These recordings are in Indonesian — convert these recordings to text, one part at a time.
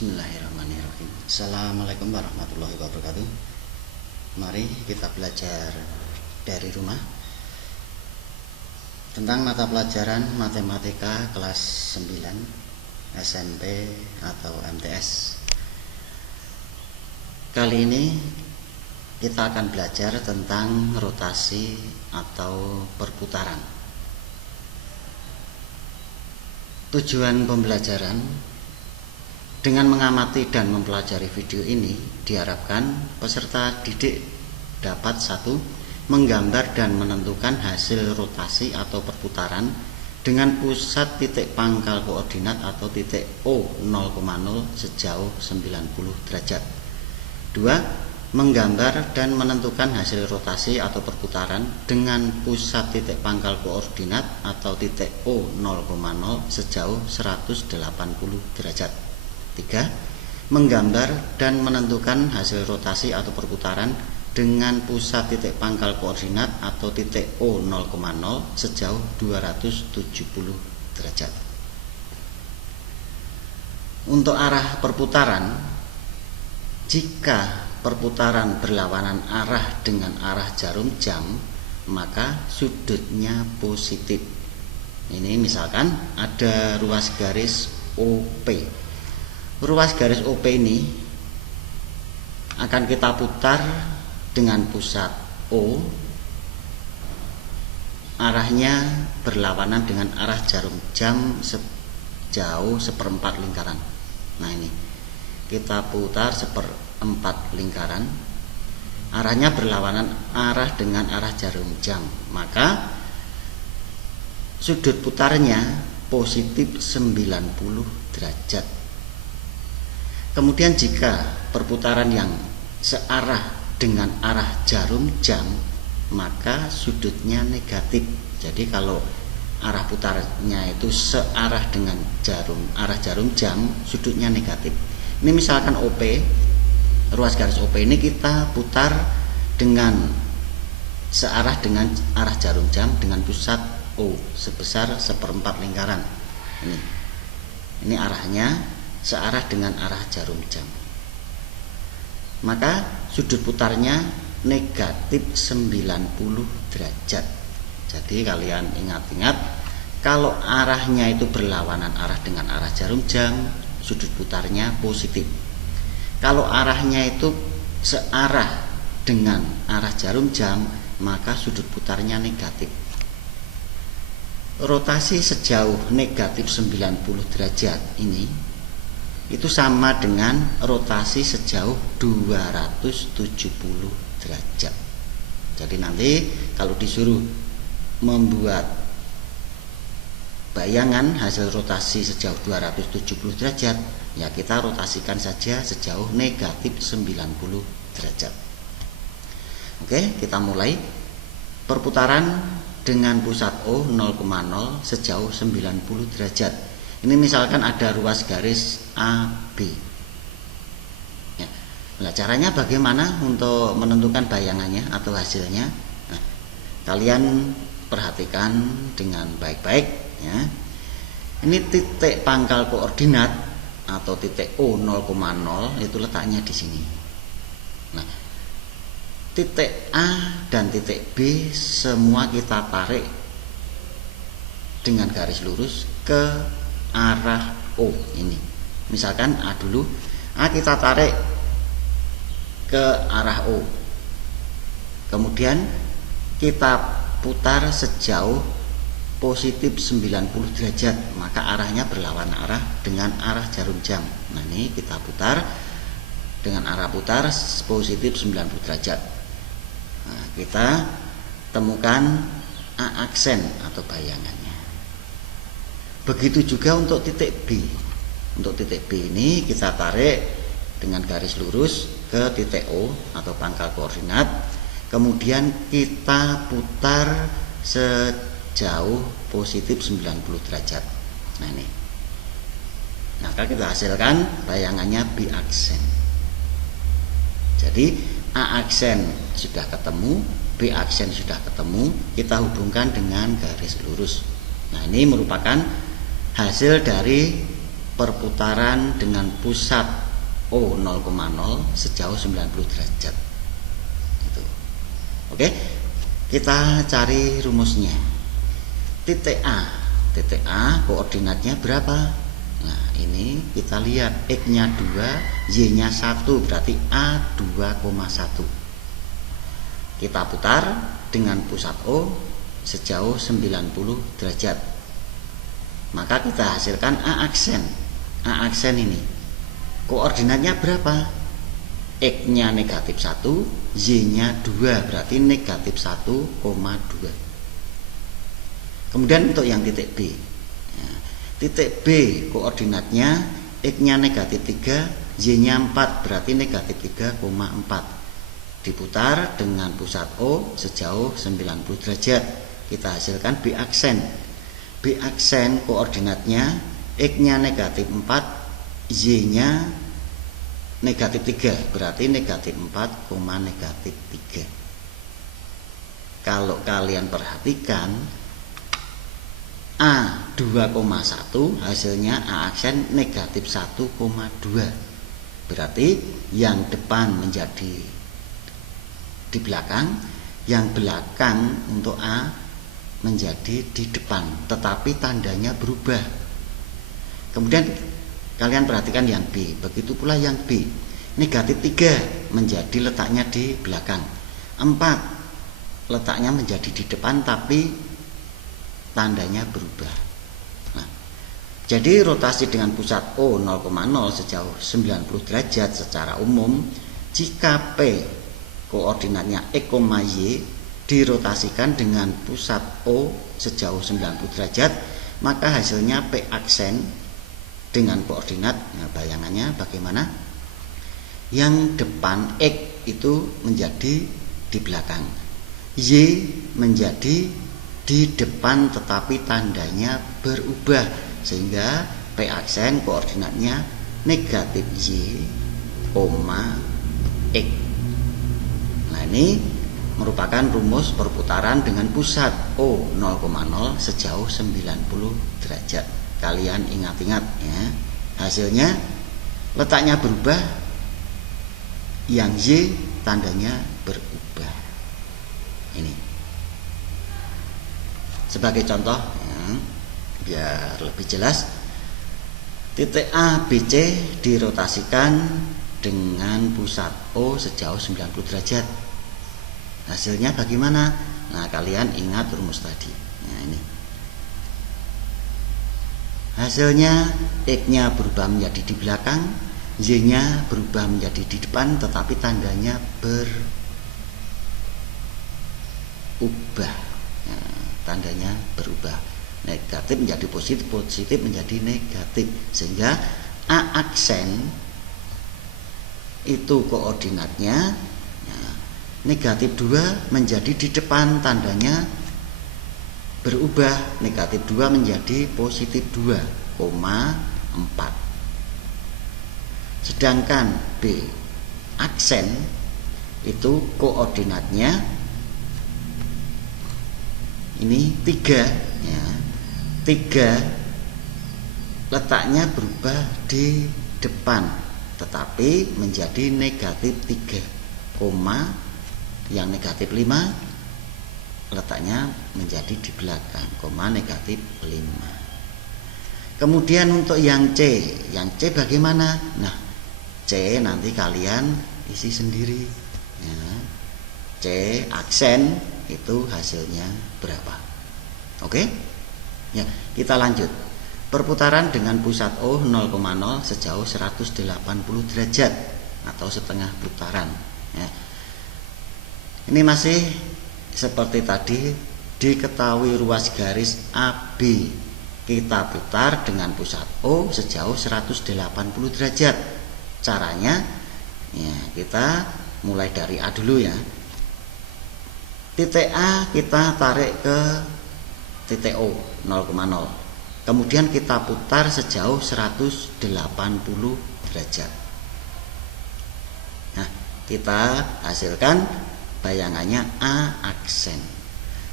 Bismillahirrahmanirrahim. Assalamualaikum warahmatullahi wabarakatuh. Mari kita belajar dari rumah tentang mata pelajaran matematika kelas 9 SMP atau MTS. Kali ini kita akan belajar tentang rotasi atau perputaran. Tujuan pembelajaran dengan mengamati dan mempelajari video ini diharapkan peserta didik dapat satu, menggambar dan menentukan hasil rotasi atau perputaran dengan pusat titik pangkal koordinat atau titik O 0,0 sejauh 90 derajat. Dua, menggambar dan menentukan hasil rotasi atau perputaran dengan pusat titik pangkal koordinat atau titik O 0,0 sejauh 180 derajat. 3. Menggambar dan menentukan hasil rotasi atau perputaran dengan pusat titik pangkal koordinat atau titik O 0,0 sejauh 270 derajat. Untuk arah perputaran, jika perputaran berlawanan arah dengan arah jarum jam, maka sudutnya positif. Ini misalkan ada ruas garis OP. Ruas garis OP ini akan kita putar dengan pusat O, arahnya berlawanan dengan arah jarum jam sejauh seperempat lingkaran. Nah ini kita putar seperempat lingkaran, arahnya berlawanan arah dengan arah jarum jam, maka sudut putarnya positif 90 derajat. Kemudian jika perputaran yang searah dengan arah jarum jam, maka sudutnya negatif. Jadi kalau arah putarnya itu searah dengan arah jarum jam, sudutnya negatif. Ini misalkan OP, ruas garis OP ini kita putar dengan searah dengan arah jarum jam dengan pusat O sebesar seperempat lingkaran. Ini arahnya searah dengan arah jarum jam, maka sudut putarnya negatif 90 derajat. Jadi kalian ingat-ingat, kalau arahnya itu berlawanan arah dengan arah jarum jam, sudut putarnya positif. Kalau arahnya itu searah dengan arah jarum jam, maka sudut putarnya negatif. Rotasi sejauh negatif 90 derajat ini itu sama dengan rotasi sejauh 270 derajat. Jadi nanti kalau disuruh membuat bayangan hasil rotasi sejauh 270 derajat, ya kita rotasikan saja sejauh negatif 90 derajat. Oke, kita mulai. Perputaran dengan pusat O 0,0 sejauh 90 derajat. Ini misalkan ada ruas garis AB. Ya. Nah, caranya bagaimana untuk menentukan bayangannya atau hasilnya? Nah, kalian perhatikan dengan baik-baik. Ya. Ini titik pangkal koordinat atau titik O 0,0 itu letaknya di sini. Nah, titik A dan titik B semua kita tarik dengan garis lurus ke arah O ini. Misalkan A dulu, A kita tarik ke arah O, kemudian kita putar sejauh positif 90 derajat, maka arahnya berlawanan arah dengan arah jarum jam. Nah ini kita putar dengan arah putar positif 90 derajat. Nah, kita temukan A aksen atau bayangannya. Begitu juga untuk titik B. Untuk titik B ini kita tarik dengan garis lurus ke titik O atau pangkal koordinat, kemudian kita putar sejauh positif 90 derajat. Nah ini, maka kita hasilkan bayangannya B aksen. Jadi A aksen sudah ketemu, B aksen sudah ketemu, kita hubungkan dengan garis lurus. Nah ini merupakan hasil dari perputaran dengan pusat O 0,0 sejauh 90 derajat. Itu. Oke, kita cari rumusnya. Titik A koordinatnya berapa? Nah, ini kita lihat X-nya 2, Y-nya 1, berarti A 2,1. Kita putar dengan pusat O sejauh 90 derajat. Maka kita hasilkan A aksen. A aksen ini koordinatnya berapa? X-nya negatif 1, Y-nya 2, berarti negatif 1,2. Kemudian untuk yang titik B, titik B koordinatnya X-nya negatif 3, Y-nya 4, berarti negatif 3,4. Diputar dengan pusat O sejauh 90 derajat. Kita hasilkan B aksen. B aksen koordinatnya X-nya negatif 4, Y-nya negatif 3, berarti negatif 4, negatif 3. Kalau kalian perhatikan A 2,1 hasilnya A aksen negatif 1,2. Berarti yang depan menjadi di belakang, yang belakang untuk A menjadi di depan, tetapi tandanya berubah. Kemudian kalian perhatikan yang B, begitu pula yang B. Negatif 3 menjadi letaknya di belakang, 4 letaknya menjadi di depan, tapi tandanya berubah. Nah, jadi rotasi dengan pusat O 0,0 sejauh 90 derajat secara umum, jika P koordinatnya X, Y dirotasikan dengan pusat O sejauh 90 derajat, maka hasilnya P aksen dengan koordinat, nah bayangannya bagaimana? Yang depan X itu menjadi di belakang, Y menjadi di depan, tetapi tandanya berubah, sehingga P aksen koordinatnya negatif Y, X. Nah, ini merupakan rumus perputaran dengan pusat O 0,0 sejauh 90 derajat. Kalian ingat-ingat ya. Hasilnya letaknya berubah, yang Y tandanya berubah. Ini sebagai contoh ya, biar lebih jelas. Titik A, B, C dirotasikan dengan pusat O sejauh 90 derajat. Hasilnya bagaimana? Nah, kalian ingat rumus tadi. Nah, ini hasilnya X-nya berubah menjadi di belakang, Y-nya berubah menjadi di depan, tetapi tandanya berubah. Nah, tandanya berubah. Negatif menjadi positif, positif menjadi negatif, sehingga A aksen itu koordinatnya negatif 2 menjadi di depan, tandanya berubah, negatif 2 menjadi positif 2,4. Sedangkan B aksen itu koordinatnya ini 3 ya. 3 letaknya berubah di depan, tetapi menjadi negatif 3, yang negatif 5 letaknya menjadi di belakang, negatif 5. Kemudian untuk yang C bagaimana? Nah, C nanti kalian isi sendiri ya. C aksen itu hasilnya berapa? Oke? Ya, kita lanjut. Perputaran dengan pusat O 0,0 sejauh 180 derajat atau setengah putaran ya. Ini masih seperti tadi, diketahui ruas garis AB. Kita putar dengan pusat O sejauh 180 derajat. Caranya ya, kita mulai dari A dulu ya. Titik A kita tarik ke titik O 0,0. Kemudian kita putar sejauh 180 derajat. Nah, kita hasilkan bayangannya A aksen.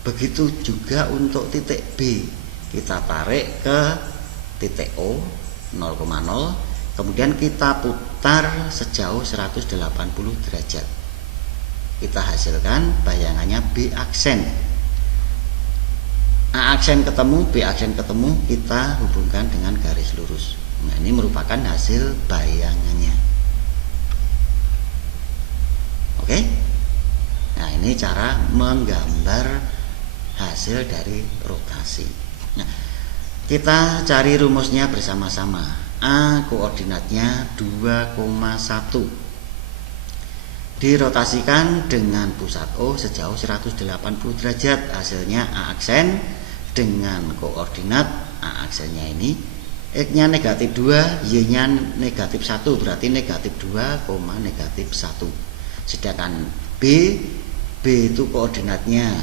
Begitu juga untuk titik B, kita tarik ke titik O 0,0, kemudian kita putar sejauh 180 derajat. Kita hasilkan bayangannya B aksen. A aksen ketemu, B aksen ketemu, kita hubungkan dengan garis lurus. Nah, ini merupakan hasil bayangannya. Oke? Nah, ini cara menggambar hasil dari rotasi. Nah, kita cari rumusnya bersama-sama. A koordinatnya 2,1, dirotasikan dengan pusat O sejauh 180 derajat, hasilnya A aksen dengan koordinat A aksennya ini, X nya negatif 2, Y nya negatif 1, berarti negatif 2, negatif 1. Sedangkan B itu koordinatnya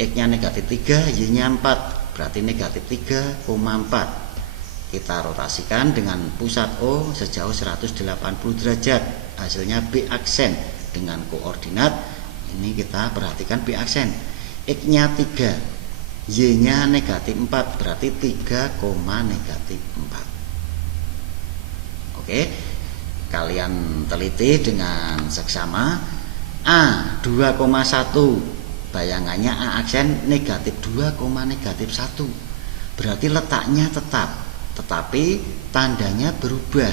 X nya negatif 3, Y nya 4, berarti negatif 3,4. Kita rotasikan dengan pusat O sejauh 180 derajat, hasilnya B aksen dengan koordinat ini. Kita perhatikan B aksen, X nya 3, Y nya negatif 4, berarti 3, negatif 4. Oke, kalian teliti dengan seksama. A 2,1, bayangannya A aksen negatif 2, negatif 1, berarti letaknya tetap, tetapi tandanya berubah,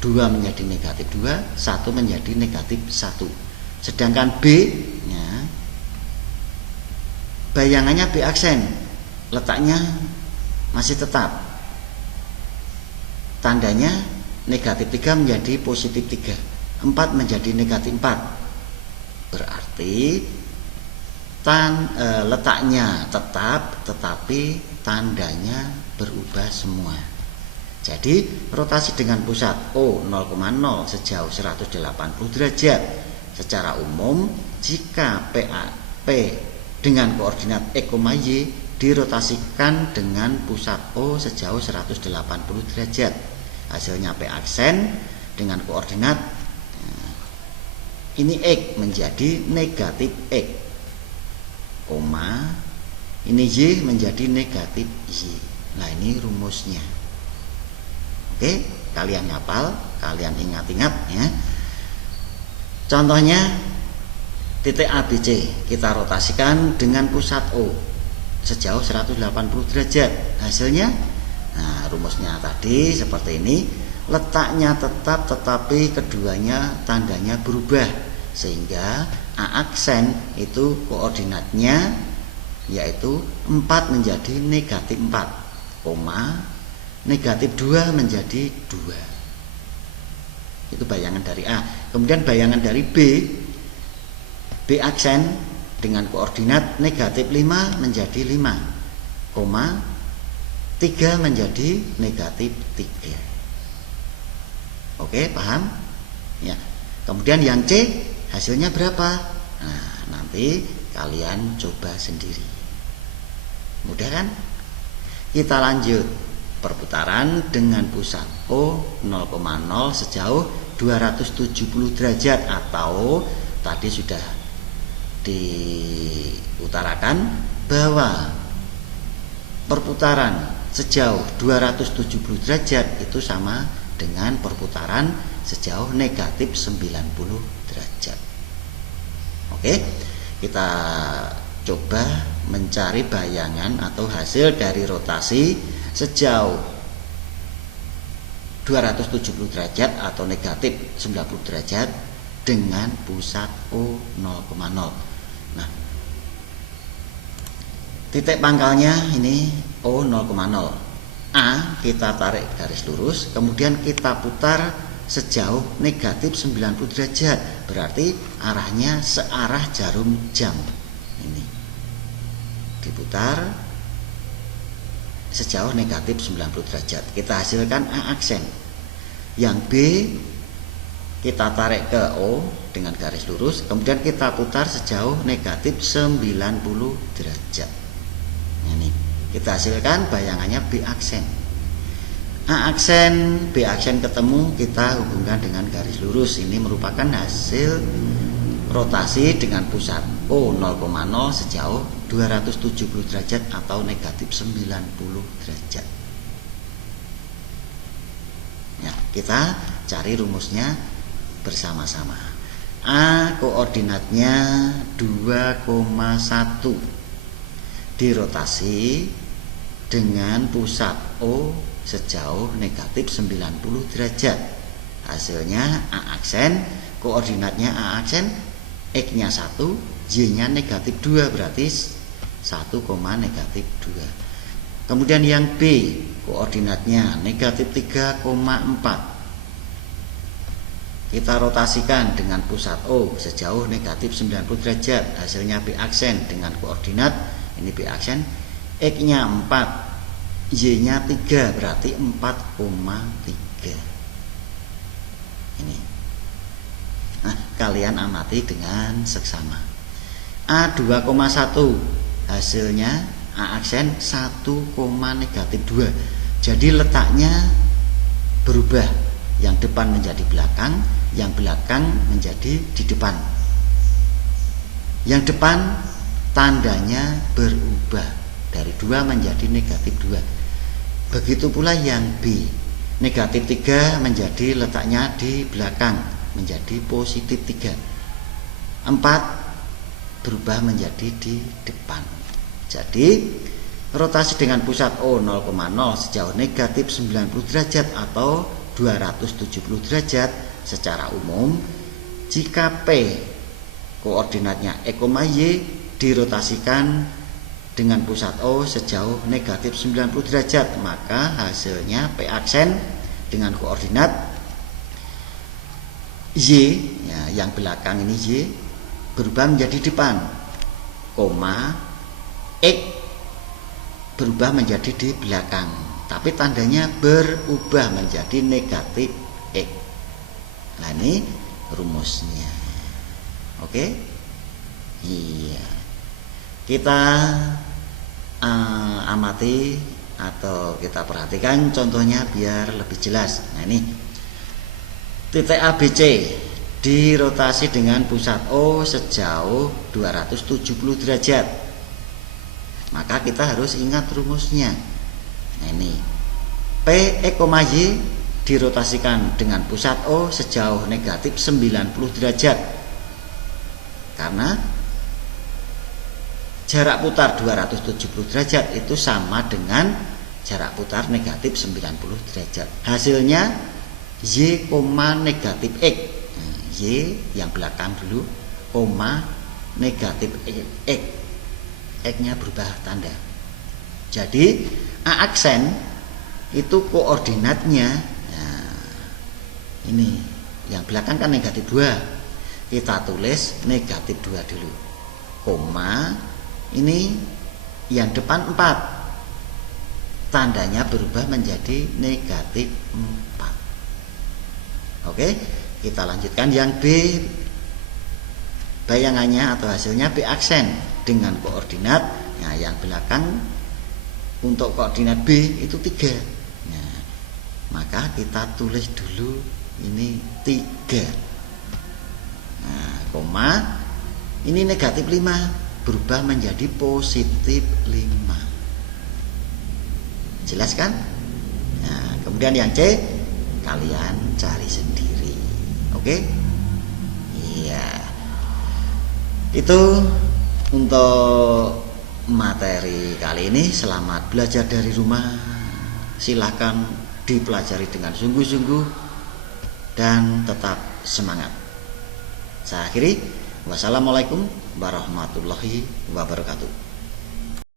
2 menjadi negatif 2, 1 menjadi negatif 1. Sedangkan B nya bayangannya B aksen, letaknya masih tetap, tandanya negatif 3 menjadi positif 3, 4 menjadi negatif 4, berarti letaknya tetap tetapi tandanya berubah semua. Jadi rotasi dengan pusat O 0,0 sejauh 180 derajat. Secara umum jika P dengan koordinat X, Y dirotasikan dengan pusat O sejauh 180 derajat, hasilnya P aksen dengan koordinat ini X menjadi negatif X, ini Y menjadi negatif Y. Nah, ini rumusnya. Oke, kalian hafal, kalian ingat-ingat ya. Contohnya titik ABC kita rotasikan dengan pusat O sejauh 180 derajat, hasilnya nah rumusnya tadi seperti ini. Letaknya tetap tetapi keduanya tandanya berubah, sehingga A aksen itu koordinatnya yaitu 4 menjadi negatif 4, negatif 2 menjadi 2. Itu bayangan dari A. Kemudian bayangan dari B aksen dengan koordinat negatif 5 menjadi 5, 3 menjadi negatif 3. Oke, paham? Ya. Kemudian yang C hasilnya berapa? Nah, nanti kalian coba sendiri. Mudah kan? Kita lanjut. Perputaran dengan pusat O 0,0 sejauh 270 derajat, atau tadi sudah diutarakan bahwa perputaran sejauh 270 derajat itu sama dengan perputaran sejauh negatif 90 derajat. Oke, kita coba mencari bayangan atau hasil dari rotasi sejauh 270 derajat atau negatif 90 derajat dengan pusat O 0,0. Nah, titik pangkalnya ini O 0,0. A kita tarik garis lurus, kemudian kita putar sejauh negatif 90 derajat, berarti arahnya searah jarum jam. Ini diputar sejauh negatif 90 derajat. Kita hasilkan A aksen. Yang B kita tarik ke O dengan garis lurus, kemudian kita putar sejauh negatif 90 derajat. Ini kita hasilkan bayangannya B aksen. A aksen, B aksen ketemu, kita hubungkan dengan garis lurus. Ini merupakan hasil rotasi dengan pusat O 0,0 sejauh 270 derajat atau negatif 90 derajat. Kita cari rumusnya bersama-sama. A koordinatnya 2,1 dirotasi dengan pusat O sejauh negatif 90 derajat. Hasilnya A aksen, koordinatnya A aksen, X-nya 1, Y-nya negatif 2, berarti 1, negatif 2. Kemudian yang B, koordinatnya negatif 3,4. Kita rotasikan dengan pusat O sejauh negatif 90 derajat. Hasilnya B aksen dengan koordinat, ini B aksen, X-nya 4, Y-nya 3, berarti 4,3. Ini. Nah, kalian amati dengan seksama. A 2,1, hasilnya A aksen 1, negatif 2. Jadi letaknya berubah. Yang depan menjadi belakang, yang belakang menjadi di depan. Yang depan tandanya berubah dari 2 menjadi negatif 2. Begitu pula yang B, negatif 3 menjadi letaknya di belakang, menjadi positif 3. 4 berubah menjadi di depan. Jadi rotasi dengan pusat O 0,0 sejauh negatif 90 derajat atau 270 derajat secara umum. Jika P koordinatnya X, Y dirotasikan dengan pusat O sejauh negatif 90 derajat, maka hasilnya P aksen dengan koordinat Y, ya, yang belakang ini Y berubah menjadi depan, X berubah menjadi di belakang, tapi tandanya berubah menjadi negatif X. Nah, ini rumusnya. Oke? Iya. Kita amati atau kita perhatikan contohnya biar lebih jelas. Nah, ini titik ABC dirotasi dengan pusat O sejauh 270 derajat. Maka kita harus ingat rumusnya. Nah, ini P, X, Y dirotasikan dengan pusat O sejauh negatif 90 derajat. Karena jarak putar 270 derajat itu sama dengan jarak putar negatif 90 derajat. Hasilnya Y, negatif X. Nah, Y yang belakang dulu, negatif X. X-nya berubah tanda. Jadi A aksen itu koordinatnya, nah, ini yang belakang kan negatif 2, kita tulis negatif 2 dulu, ini yang depan 4, tandanya berubah menjadi negatif 4. Oke, kita lanjutkan yang B. Bayangannya atau hasilnya B aksen dengan koordinat, nah, yang belakang untuk koordinat B itu 3. Nah, maka kita tulis dulu ini 3. Nah, ini negatif 5 berubah menjadi positif 5. Jelas kan? Nah, kemudian yang C kalian cari sendiri. Oke? Iya. Itu untuk materi kali ini. Selamat belajar dari rumah. Silahkan dipelajari dengan sungguh-sungguh dan tetap semangat. Saya akhiri. Wassalamualaikum warahmatullahi wabarakatuh.